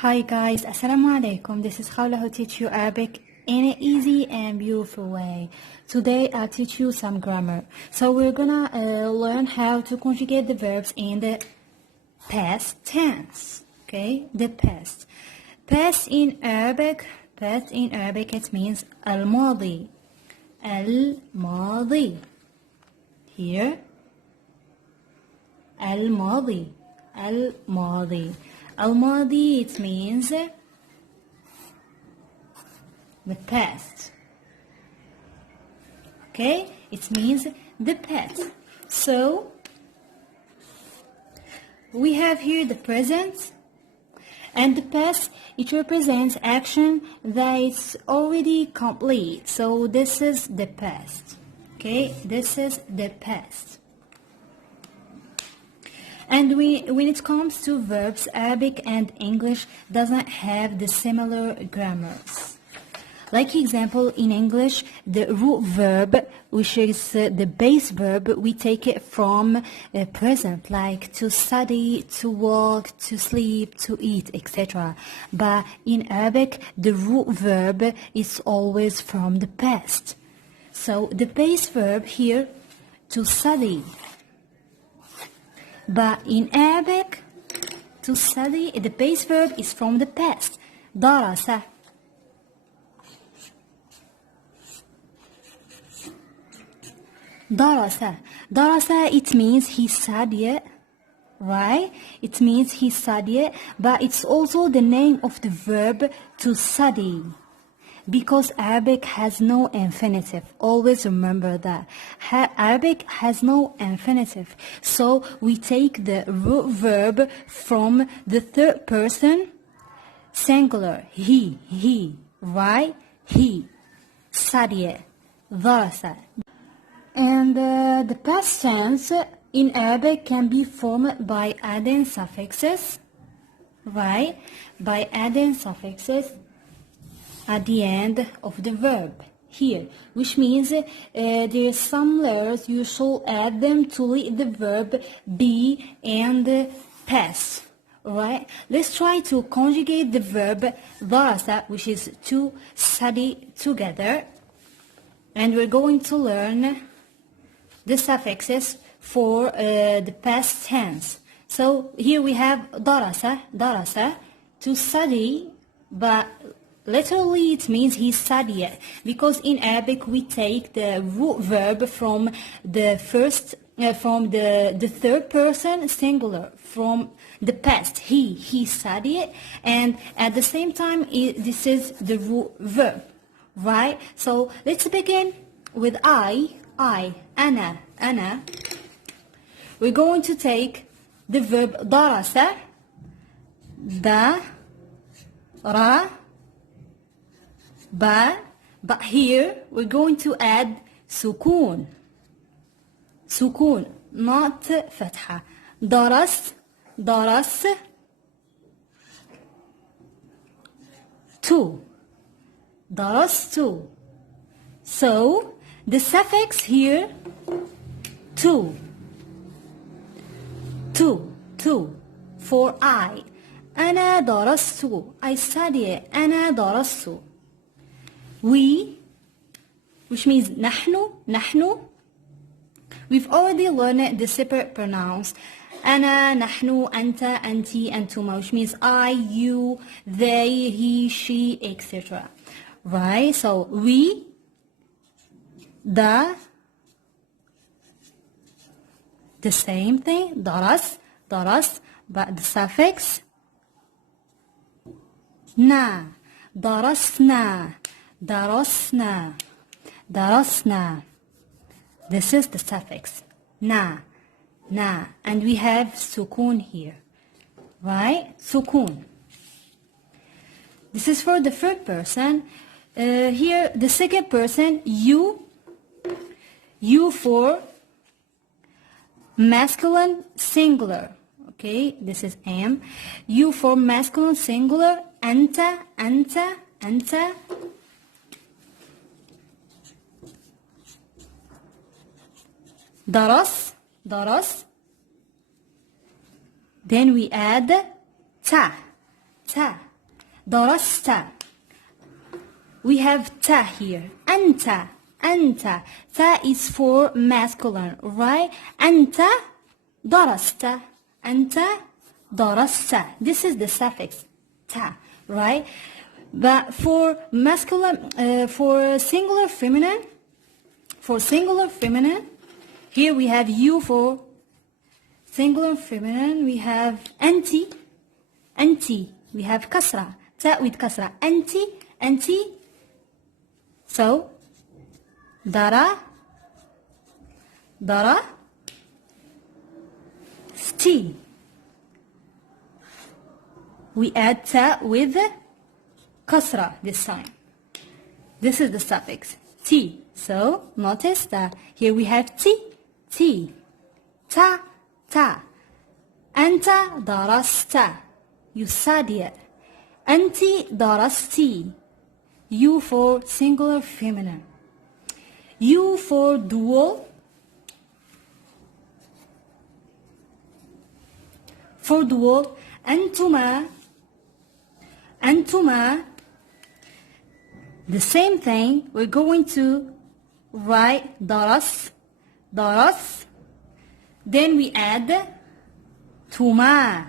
Hi guys, Assalamu alaikum. This is Khawla who teach you Arabic in an easy and beautiful way. Today I'll teach you some grammar. So we're gonna learn how to conjugate the verbs in the past tense. Okay, the past. Past in Arabic it means al-madi. Al-madi. Here. Al-madi. Al-madi. Al-madi, it means the past. Okay? It means the past. So, we have here the present. And the past, it represents action that is already complete. So, this is the past. Okay? This is the past. And when it comes to verbs, Arabic and English doesn't have the similar grammars. Like example, in English, the root verb, which is the base verb, we take it from present, like to study, to walk, to sleep, to eat, etc. But in Arabic, the root verb is always from the past. So the base verb here, to study. But in Arabic, to study, the base verb is from the past. درس. درس. درس, it means he studied, right? It means he studied, but it's also the name of the verb to study. Because Arabic has no infinitive. Always remember that. Arabic has no infinitive. So we take the root verb from the third person singular. He, right? He. Studied. درس. And the past tense in Arabic can be formed by adding suffixes, right? By adding suffixes at the end of the verb here, which means there are some letters you should add them to lead the verb be and past. Right? Let's try to conjugate the verb درس, which is to study together, and we're going to learn the suffixes for the past tense. So here we have درس, to study, but literally it means he studied, because in Arabic we take the root verb from the third person singular, from the past. He studied, and at the same time this is the root verb, right? So let's begin with I, أنا. We're going to take the verb درس, but here we're going to add sukun, not fatha. درس, to. So the suffix here, to, for I. أنا درست, I study. أنا درست. We, which means نحن. We've already learned the separate pronouns. أنا, نحن, أنت, أنتِ, أنتما, which means I, you, they, he, she, etc. Right? So we, the same thing, درس, but the suffix na, درسنا. This is the suffix na, and we have sukun here, right? Sukun. This is for the third person. Here the second person, you for masculine singular. Okay, this is am. You for masculine singular. أنت. درس. Then we add ta. درست. We have ta here. أنت. أنت. Ta is for masculine, right? أنت درست. أنت درست. This is the suffix ta, right? But for masculine, for singular feminine, here we have you for singular feminine. We have أنتِ. We have kasra. Ta with kasra. أنتِ. So dara sti. We add ta with kasra this time. This is the suffix t. So notice that here we have t. Ta. Anta darasta. You study. Anti darasti. You for singular feminine. You for dual. For dual, أنتما. The same thing, we're going to write daras. Then we add tuma.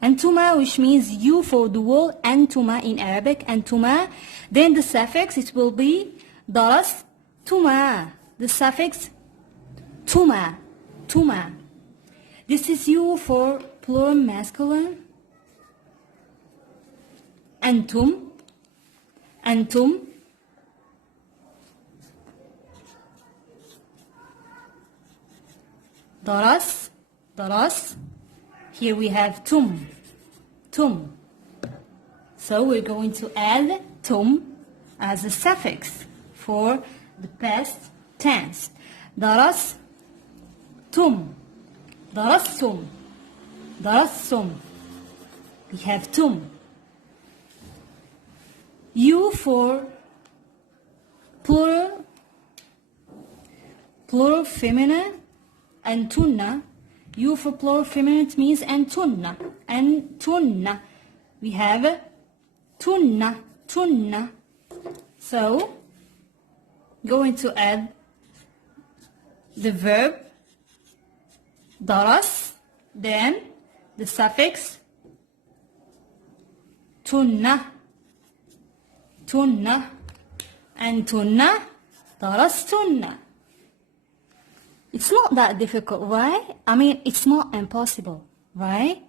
Antuma, which means you for dual, antuma in Arabic, antuma. Then the suffix, it will be daras tuma. The suffix tuma. This is you for plural masculine. Antum. Daras. Here we have tum. So we're going to add tum as a suffix for the past tense. Daras tum. Darastum. We have tum. You for plural feminine. Antunna. You for plural feminine means antunna. We have tunna. So, going to add the verb daras, then the suffix tunna. Antunna darastunna. It's not that difficult, right? I mean, it's not impossible, right?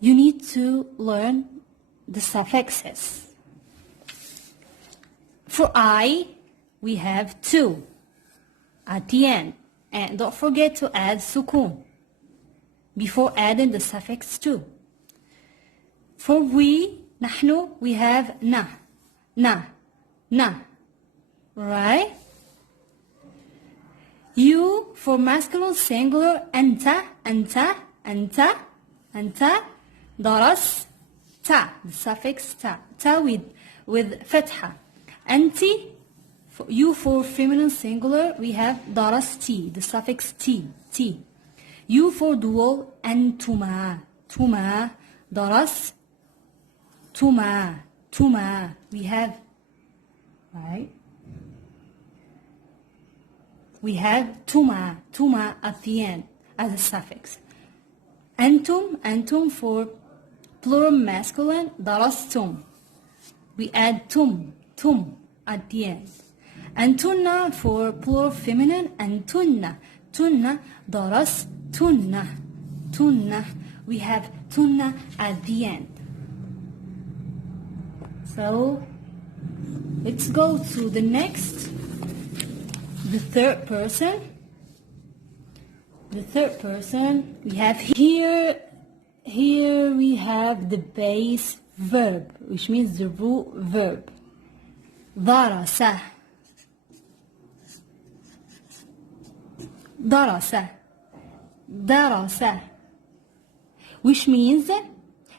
You need to learn the suffixes. For I, we have two at the end. And don't forget to add sukun before adding the suffix to. For we, nahnu, we have na. Right? You, for masculine singular, anta. Daras, ta, the suffix ta. Ta with fatha. Anti, you for feminine singular, we have darasti, the suffix t. You for dual, antuma. Daras, tuma. We have, right? We have tuma at the end as a suffix. Antum for plural masculine, darastum. We add tum at the end. Antunna for plural feminine, antunna. Daras tunna. We have tunna at the end. So let's go to the next. The third person, we have here we have the base verb, which means the root verb. Darasa, which means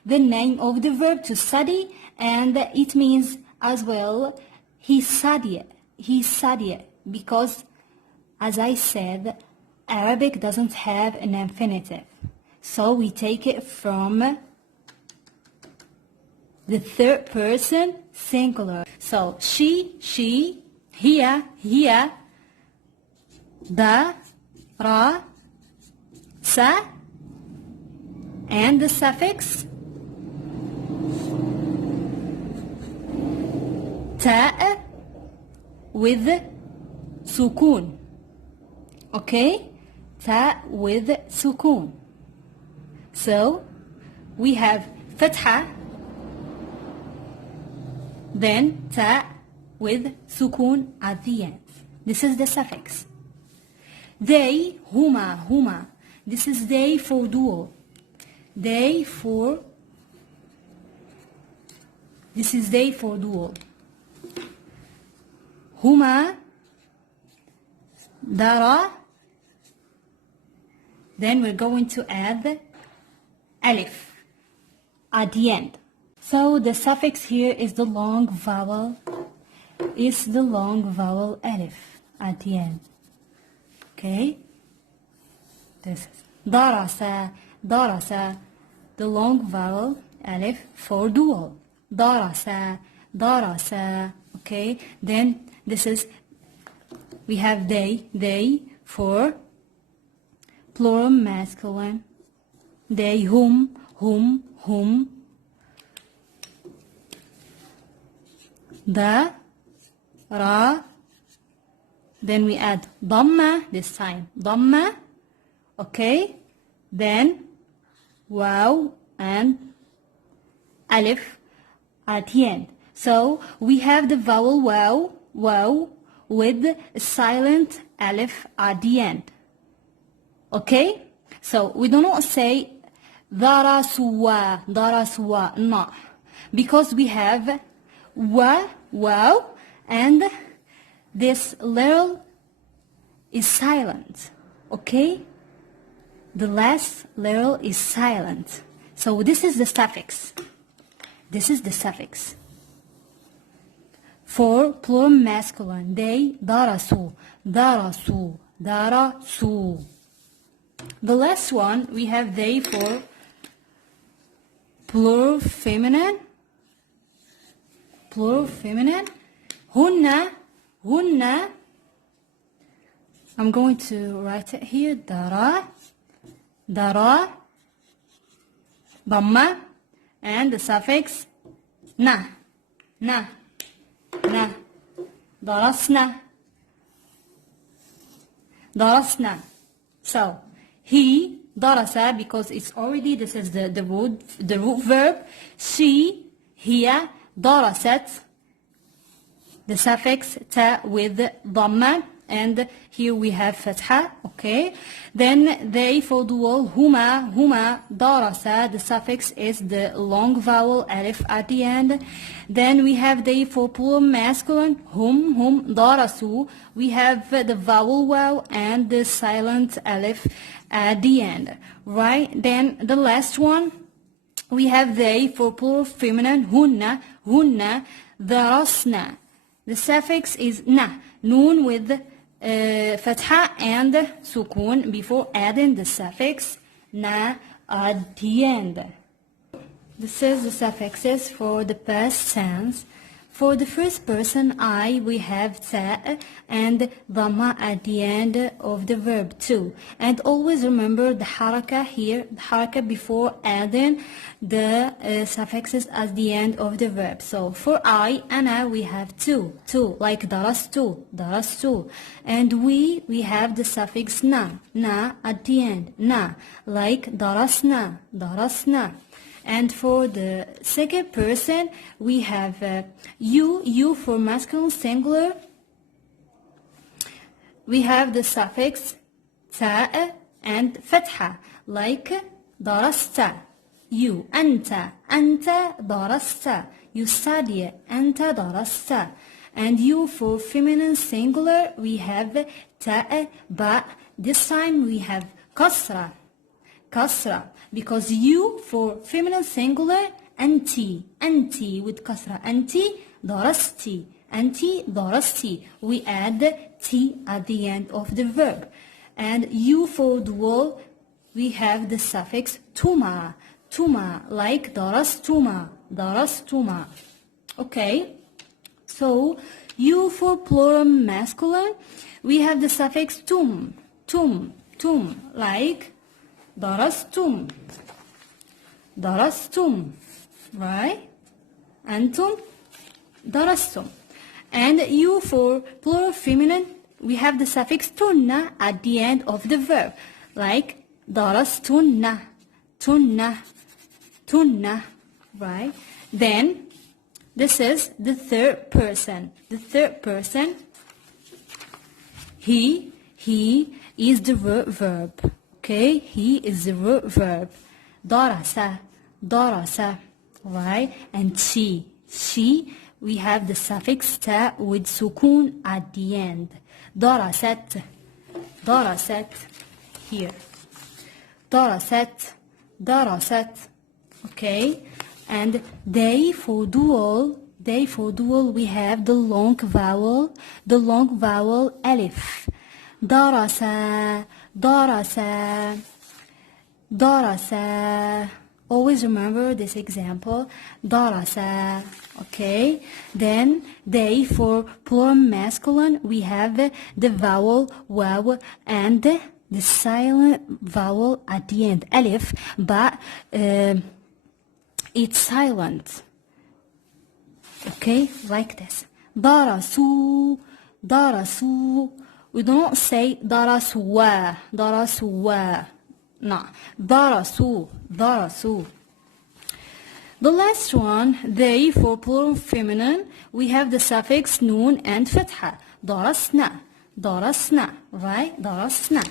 the name of the verb to study, and it means as well he studied. Because as I said, Arabic doesn't have an infinitive. So we take it from the third person singular. So she, هي, درس, and the suffix تاء with sukun. Okay? تاء with sukun. So we have فتحة, then تاء with sukun at the end. This is the suffix. They, huma. This is they for dual. This is they for dual. Huma, dara. Then we're going to add the alif at the end. So the suffix here is the long vowel. Is the long vowel alif at the end. Okay? This is darasa, the long vowel alif for dual. Darasa. Okay? Then this is, we have they for plural masculine. They, whom. The, ra. Then we add dhamma this time. Dhamma. Okay? Then waw and alif at the end. So we have the vowel waw with a silent alif at the end. Okay? So we do not say darasuwa, no. Because we have waw and this letter is silent. Okay? The last letter is silent. So this is the suffix. For plural masculine, they, darasu. The last one, we have they for plural feminine. Hunna. I'm going to write it here. Dara, dhamma, and the suffix na. Darasna. So he, darasa, because it's already, this is the root verb. She, hiya, darasat. The suffix ta with dhamma, and here we have fatha. Okay? Then they for dual, huma, darasa. The suffix is the long vowel alif at the end. Then we have they for plural masculine, hum, darasu. We have the vowel waw and the silent alif at the end. Right? Then the last one, we have they for plural feminine, hunna, darasna. The suffix is na, noon with fatha and sukun before adding the suffix na at the end. This is the suffixes for the past tense. For the first person I, we have ta and dhamma at the end of the verb too. And always remember the haraka here, the haraka before adding the suffixes at the end of the verb. So for I, ana, we have two, like darastu. And we have the suffix na at the end, na, like darasna. And for the second person, we have you for masculine singular. We have the suffix ta and fatha, like darasta. You, anta darasta. You study, anta darasta. And you for feminine singular, we have ta, but this time we have kasra. Because you for feminine singular, anti with kasra, anti darasti. أنتِ درستِ. We add T at the end of the verb. And you for dual, we have the suffix tuma. Tuma, like darastuma. Darastuma. Okay? So, you for plural masculine, we have the suffix tum. Tum. Tum, like darastum. Darastum. Right? Antum darastum. And you for plural feminine, we have the suffix tunna at the end of the verb, like darastunna, tunna, tunna, right? Then this is the third person. The third person, he is the verb. Okay, he is the verb. Darasa, darasa, right? And she, we have the suffix ta with sukun at the end. Darasat, darasat, here. Darasat, darasat, okay? And they for dual, we have the long vowel alif. Darasa, darasa, darasa. Always remember this example, darasa, okay? Then they for plural masculine, we have the vowel waw and the silent vowel at the end, alif, but it's silent, okay? Like this. Darasu, darasu. We don't say daraswa, daraswa. No, darasu, darasu. The last one, they for plural feminine, we have the suffix noon and fatha. Darasna, darasna, right? Darasna,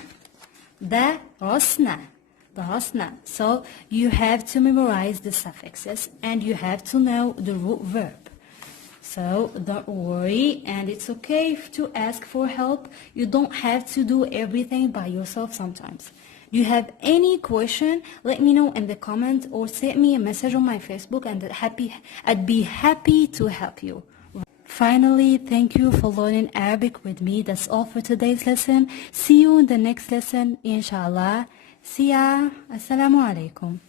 darasna, darasna. So you have to memorize the suffixes and you have to know the root verb. So don't worry, and it's okay to ask for help. You don't have to do everything by yourself sometimes. Do you have any question? Let me know in the comments or send me a message on my Facebook, and I'd be happy to help you. Finally, thank you for learning Arabic with me. That's all for today's lesson. See you in the next lesson, inshallah. See ya. Assalamu alaikum.